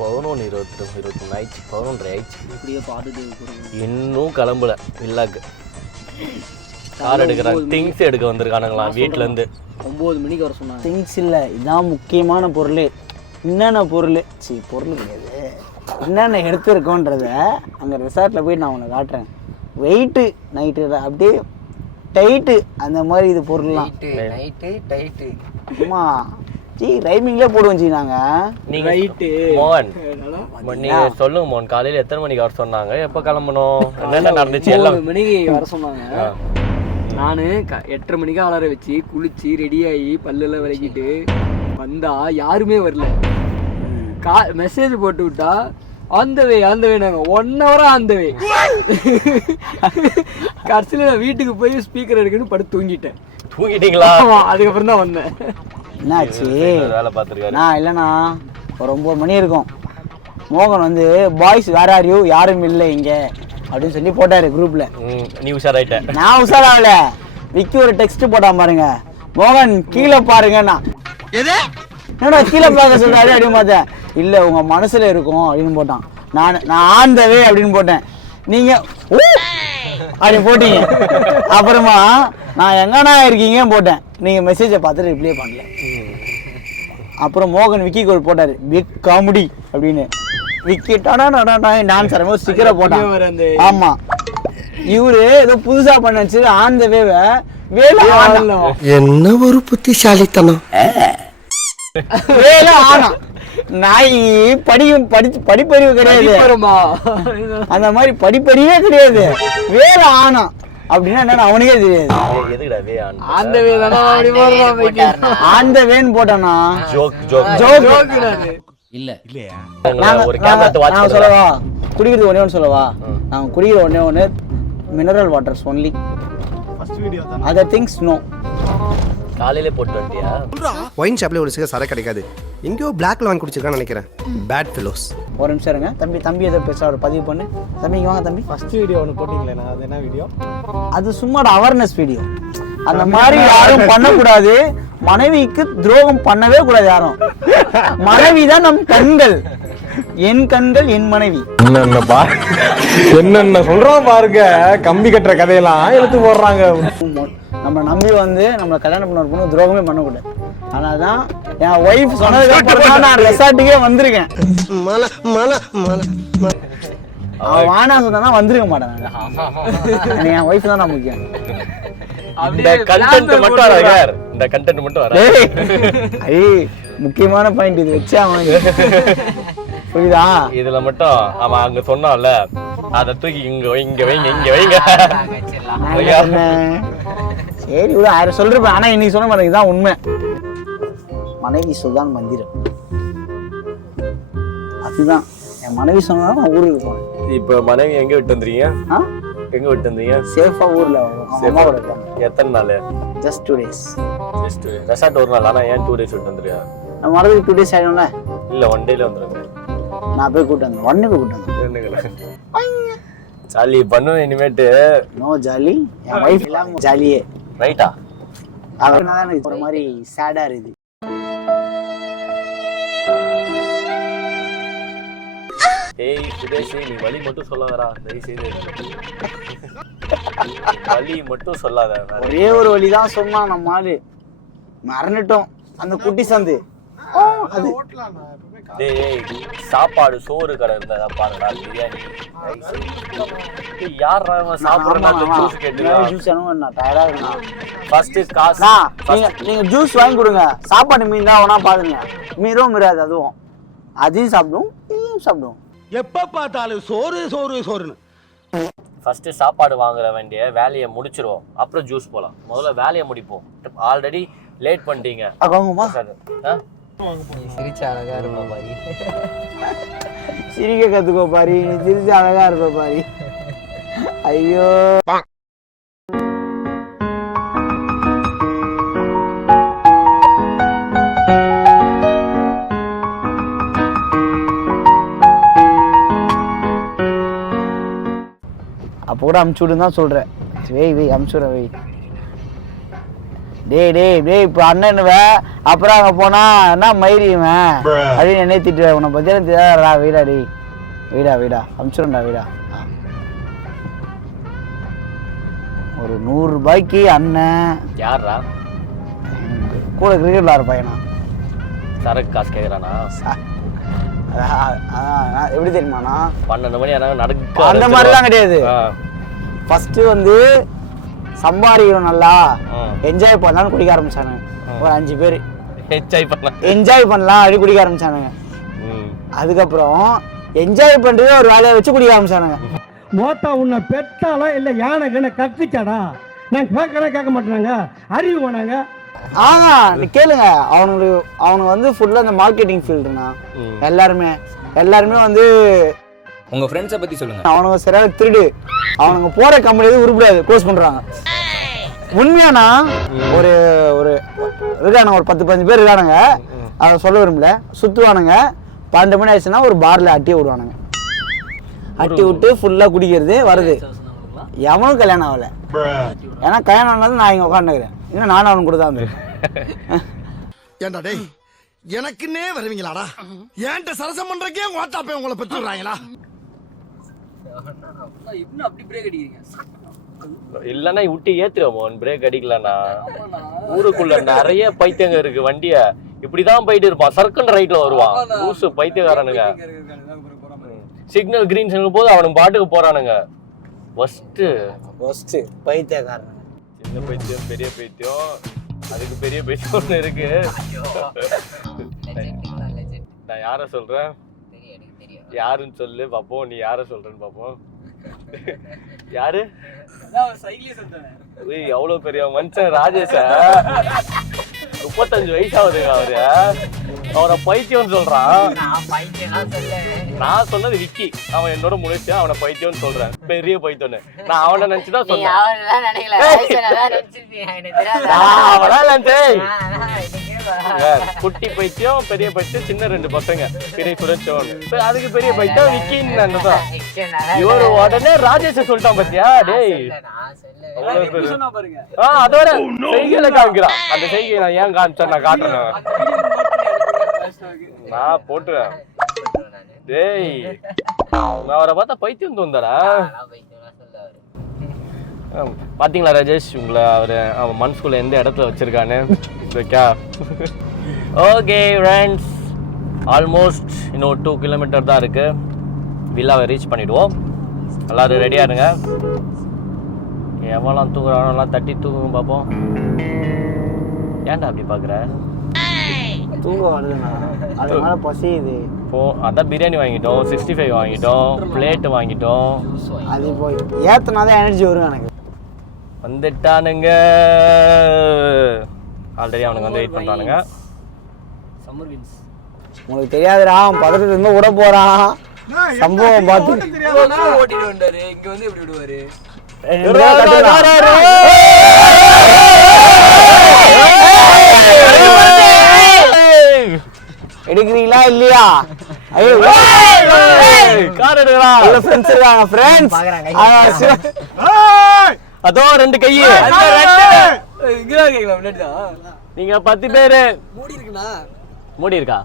11 22 ஆயிடுச்சு, 11:30 ஆயிடுச்சு. இப்படியே பார்த்துட்டு இன்னும் கிளம்பல வில்லாக்கு. கார் எடுக்கிறாங்க, திங்ஸ் எடுக்க வந்திருக்கானுங்களாம் வீட்டிலேருந்து. 9 மணிக்கு வர சொன்னாங்க. திங்ஸ் இல்லை, இதான் முக்கியமான பொருள். என்னென்ன பொருள் பொருள் கிடையாது, என்னென்ன எடுத்துருக்கோன்றத அங்கே ரிசார்ட்டில் போய் நான் உனக்கு காட்டுறேன். வெயிட்டு நைட்டு அப்படியே டைட்டு அந்த மாதிரி இது பொருள்லாம். டைட்டு அம்மா ரைமிங்லேயே போடுவோம் நாங்கள். நீங்கள் ரைட்டு மோகன், நீங்கள் சொல்லுங்க மோகன், காலையில் எத்தனை மணிக்கு வர சொன்னாங்க, எப்போ கிளம்பணும், என்னென்ன நடந்துச்சு? 9 மணிக்கு வர சொன்னாங்க. நான் 8:30 மணிக்கு அலற வச்சு குளிச்சு ரெடியாகி பல்லெல்லாம் விளக்கிட்டு வந்தா யாருமே வரல. மெசேஜ் போட்டு விட்டா அந்த வே நாங்கள் 1 hour அந்த வே. கடைசியில் நான் வீட்டுக்கு போய் ஸ்பீக்கர் எடுக்கணும் படுத்து தூங்கிட்டீங்களா? அதுக்கப்புறம் தான் வந்தேன். என்னாச்சு வேலை பார்த்துருக்காரு. நான் இல்லைண்ணா ஒரு 9 மணி இருக்கும். மோகன் வந்து பாய்ஸ் வேற யாரையும் யாரும் இல்லை இங்கே அப்படின்னு சொல்லி போட்டாரு குரூப்ல. நீ உஷாராயிட்ட? நான் உஷாராகல. விக்கி ஒரு டெக்ஸ்ட் போட்டா பாருங்க, மோகன் கீழே பாருங்கண்ணா. என்னடா கீழே பார்க்க சொல்றாரு அப்படின்னு பார்த்தேன். இல்லை உங்க மனசுல இருக்கும் அப்படின்னு போட்டான். நான் ஆந்தவே அப்படின்னு போட்டேன். நீங்க அப்படி போட்டீங்க. அப்புறமா நான் எங்கண்ணா இருக்கீங்கன்னு போட்டேன். நீங்கள் மெசேஜை பார்த்துட்டு ரிப்ளை பண்ணல. அப்புறம் மோகன் விக்கி கோல் போட்டார், பிக் காமெடி அப்படின்னு. விக்கி டான்ஸ் ஆடும்போது ஸ்டிக்கரை போட்டான். ஆமாம், இவரு ஏதோ புதுசாக பண்ணச்சு ஆன் த வேவை வேலை என்ன ஒரு புத்திசாலித்தனம். வேலை ஆனா நாய் படிப்பறிவு கிடையாது, அந்த மாதிரி படிப்பறிவே கிடையாது. வேலை ஆனா அப்படின்னா என்ன அவனுக்கே தெரியாது. அந்த வேன் போட்டானா நான் சொல்லவா, குடிக்கிறது ஒன்னே ஒன்று சொல்லவா, நான் குடிக்கிற ஒன்னே mineral waters only, other things no. காலையிலே போட்டு வண்டியா? ஒயின் ஷாப்ல ஒரு சில சரக்கு கிடைக்காது, எங்கேயோ பிளாக்ல வாங்கி குடிச்சிருக்கான்னு நினைக்கிறேன். Bad fellows. ஒரு நிமிஷம் இருங்க தம்பி ஏதோ பேச ஒரு பதிவு பண்ணு. தம்பி இங்கே வாங்க தம்பி. ஃபர்ஸ்ட் வீடியோ ஒன்று போட்டிங்களேண்ணா, அது என்ன வீடியோ? அது சும்மா அவேர்னஸ் வீடியோ. அந்த மாதிரி யாரும் பண்ணக்கூடாது. மனைவிக்கு துரோகம் பண்ணவே கூடாது யாரும். மனைவி தான் நம் கண்கள், என் கண்கள் என் மனைவி. என்னென்ன சொல்றோம் பாருங்க, கம்பி கட்டுற கதையெல்லாம் எடுத்து போடுறாங்க. நம்ம நம்பி வந்து நம்மளை கல்யாணம் பண்ண ஒரு பொண்ணு துரோகமே பண்ணக்கூடாது. ஆனால் தான் என் ஒய்ஃப் சொன்னதுக்கு நான் ரெசார்ட்டுக்கே வந்திருக்கேன். அவன் வானா சொன்னா வந்திருக்க மாட்டேன். என் ஒய்ஃப் தான் நான் முக்கியம். முக்கியமான பாயிண்ட் இது வச்சா புரியுதா? இதுல மட்டும் அவன் அங்க சொன்னான்ல, அத தூக்கி இங்க வைங்க. சரி இவ்வளோ 1000 சொல்றேன். ஆனா இன்னைக்கு சொன்ன மாதிரி இதுதான் உண்மை. மனைவி சொல்தான் மந்திரம், அதுதான். என் மனைவி சொன்னா நான் ஊருக்கு போனேன். இப்ப மனைவி எங்க விட்டு வந்துறீங்க? எங்க விட்டு வந்தீங்க? சேஃபா ஊர்ல. எத்தனை நாள்? Just 2 days. ரெசார்ட் ஒரு நாள். ஆனா ஏன் 2 days விட்டு வந்துறியா? நம்ம வரதுக்கு 2 days ஆயிடும்ல. இல்ல 1 day வந்துருங்க. நான் போய் கூட்டு வந்தேன். 1 day போய் கூட்டு வந்தேன். ஜாலி பண்ணுவேன் இனிமேட்டு. நோ ஜாலி, என் வைஃப் எல்லாம் ஜாலியே. ரைட்டா? அதனால எனக்கு ஒரு மாதிரி சேடா இருக்குது. ஏய் சுதேஷ், நீ வலி மட்டும் சொல்லாதடா தயவு செய்து. வலி மட்டும் சொல்லாத. ஒரே ஒரு வலி தான் சொன்னா நம்ம ஆளு மறந்துட்டோம். அந்த குட்டி சந்து அது. டேய் சாப்பாடு சோறு கடை இருந்தா பாருடா, பிரியாணி. யாரா சாப்பிடுறா ஜூஸ் கேட்டுடா. ஜூஸ் வேணும், நான் டயர்டா இருக்கேன். ஃபர்ஸ்ட் காசு நீங்க ஜூஸ் வாங்கி கொடுங்க. சாப்பாடு மீன் தான் வேணா பாருங்க, மீறும் மீறாது. அதுவும் அதையும் சாப்பிடும், இதையும் சாப்பிடும். எப்ப பார்த்தாலும் சோறுன்னு. ஃபர்ஸ்ட் சாப்பாடு வாங்குற வேண்டிய வேலையை முடிச்சிருவோம், அப்புறம் ஜூஸ் போலாம். முதல்ல வேலையை முடிப்போம். ஆல்ரெடி லேட் பண்ணிட்டீங்க. சிரிச்ச அழகா இருப்ப பாரி. சிரிக்க கத்துக்கோ பாரி, நீ சிரிச்ச அழகா இருப்ப பாரி. ஐயோ அப்போ கூட அமுச்சு விடுன்னு தான் சொல்கிறேன். வெய் அமுச்சுடுறேன். வெய் டேய் டேய் டேய் இப்போ அண்ணனுவ அப்புறம் அங்கே போனா என்ன மயிரியுவேன் அப்படின்னு என்னை திட்டுவேன். உன்னை பற்றி தெரியாதா? வீடா டேய் வீடா அனுப்பிச்சுடா வீடா. ஒரு 100 ரூபாய்க்கு அண்ணன் யாரா கூட கிரிக்கெட் விளாட்ற பையனா சரக்கு காசு கேட்குறானா? எப்படி தெரியுமாண்ணா 12 மணி ஆனால் நடக்க அந்த மாதிரிலாம் கிடையாது. ஃபர்ஸ்ட் வந்து சம்பாதிக்கிறோம் நல்லா என்ஜாய் பண்ணலாம்னு குடிக்க ஆரம்பிச்சானுங்க. ஒரு 5 பேர் என்ஜாய் பண்ணலாம் அப்படி குடிக்க ஆரம்பிச்சானுங்க. அதுக்கப்புறம் என்ஜாய் பண்றதே ஒரு வேலையை வச்சு குடிக்க ஆரம்பிச்சானுங்க. மோத்தா உன்னை பெத்தாலாம் இல்லை யானை கண்ணை கத்திச்சாடா நாங்கள் கேட்க மாட்டேனாங்க அறிவு போனாங்க. நீ கேளுங்க. அவனுக்கு வந்து ஃபுல்லாக இந்த மார்க்கெட்டிங் ஃபீல்டுண்ணா. எல்லாருமே வந்து உங்க ஃப்ரெண்ட்ஸை பத்தி சொல்லுங்க. அவனுங்க சரியான திருடு. அவனுங்க போற கம்பெனி எதுவும் உருப்படாது, க்ளோஸ் பண்றாங்க. உண்மையானா ஒரு இருக்கானுங்க, ஒரு 10-15 பேர் இருக்கானுங்க. அதை சொல்ல விரும்பல. சுத்துவானுங்க. 12 மணி ஆயிடுச்சுன்னா ஒரு பார்ல அட்டி விடுவானுங்க. அட்டி விட்டு ஃபுல்லா குடிக்கிறது வருது. எவனும் கல்யாணம் ஆகல. ஏன்னா கல்யாணம் ஆனது நான் இங்க உட்காந்துக்கிறேன். இன்னும் நானும் அவனுக்கு கூட தான் இருந்தேன். ஏண்டா டேய் எனக்குன்னே வருவீங்களாடா? ஏன்ட்ட சரசம் பண்றக்கே ஓட்டாப்பே உங்களை பெற்று விடுறாங்களா? அப்படி பிரேக் அடிக்கிறீங்க? இல்லன்னா விட்டு ஏத்துறோம். பிரேக் அடிக்கலன்னா ஊருக்குள்ள நிறைய பைத்தியங்க இருக்கு. வண்டிய இப்படிதான் போயிட்டு இருப்பான். சர்க்கிள் ரைட்ல வருவான். லூசு பைத்தியக்காரனுங்க. சிக்னல் கிரீன் சிக்னல் போது அவனுக்கு பாட்டுக்கு போறானுங்க. ஃபர்ஸ்ட் பைத்தியக்காரன். சின்ன பைத்தியம் பெரிய பைத்தியம். அதுக்கு பெரிய பைத்தியம் ஒன்று இருக்கு. நான் யார சொல்றேன்? யாருன்னு சொல்லு பாப்போம். நீ யார சொல்றேன்னு பாப்போம். யாரு? எவ்வளவு பெரிய மனுஷன் ராஜேஷ. 35 வயசாகுதுங்க அவரு. அவரை பைத்தியம் சொல்றான். நான் சொன்னது விக்கி. அவன் என்னோட முடிச்சு அவனை பைத்தியம் சொல்றேன். பெரிய பைத்தியம்னு நான் அவனை நினைச்சுதான் சொன்னேன். குட்டி பைத்தியம், பெரிய பைத்தியம், சின்ன 2 பசங்க. பெரிய சுரட்சம். அதுக்கு பெரிய பைத்தியம் விக்கின்னு தான். இவரு உடனே ராஜேஷ சொல்லிட்டான் பாத்தியா? டேய் அதோட செய்கையில காமிக்கிறான். அந்த செய்கையை நான் ஏன் காமிச்சேன்? நான் காட்டுறேன். நான் போட்டுறேன். டேய் நான் அவரை பார்த்தா பைத்தியம் தோந்தரா? பாத்தீங்களா ராஜேஷ் உங்களை அவன் மனசுக்குள்ள எந்த இடத்துல வச்சிருக்கான்னு? ஓகே ஃப்ரெண்ட்ஸ், ஆல்மோஸ்ட் இன்னும் 2 கிலோமீட்டர் தான் இருக்கு. வில்லாவை ரீச் பண்ணிடுவோம். எல்லாரும் ரெடியா இருங்க. எவெல்லாம் தூங்குறானோ எல்லாம் தட்டி தூங்குங்க பார்ப்போம். ஏன்டா அப்படி பாக்குற? தூங்க வருதுண்ணா, அதனால பசியுது. இப்போ அதான் பிரியாணி வாங்கிட்டோம், 65 வாங்கிட்டோம், பிளேட் வாங்கிட்டோம். அது போய் ஏத்தனாதான் எனர்ஜி வரும் எனக்கு. வந்துட்டானுங்க. ஆல்ரெடி அவனுக்கு வந்து வெயிட் பண்றானுங்க. Summer wins. உங்களுக்கு தெரியாதுடா, அவன் பதட்டத்துல இருந்து விட போறான். சம்பவம் பார்த்து ஓட்டிட்டு வந்தாரு. இங்க வந்து எப்படி விடுவாரு? எடுக்கிறீங்களா இல்லையா? கார் எடுங்களா? ஃப்ரெண்ட்ஸ் இருக்காங்க. ஃப்ரெண்ட்ஸ் அதோ 2 கை. இங்கதான் கேக்கலாம். முன்னாடிதான் நீங்க 10 பேரு. மூடி இருக்குண்ணா. மூடி இருக்கா?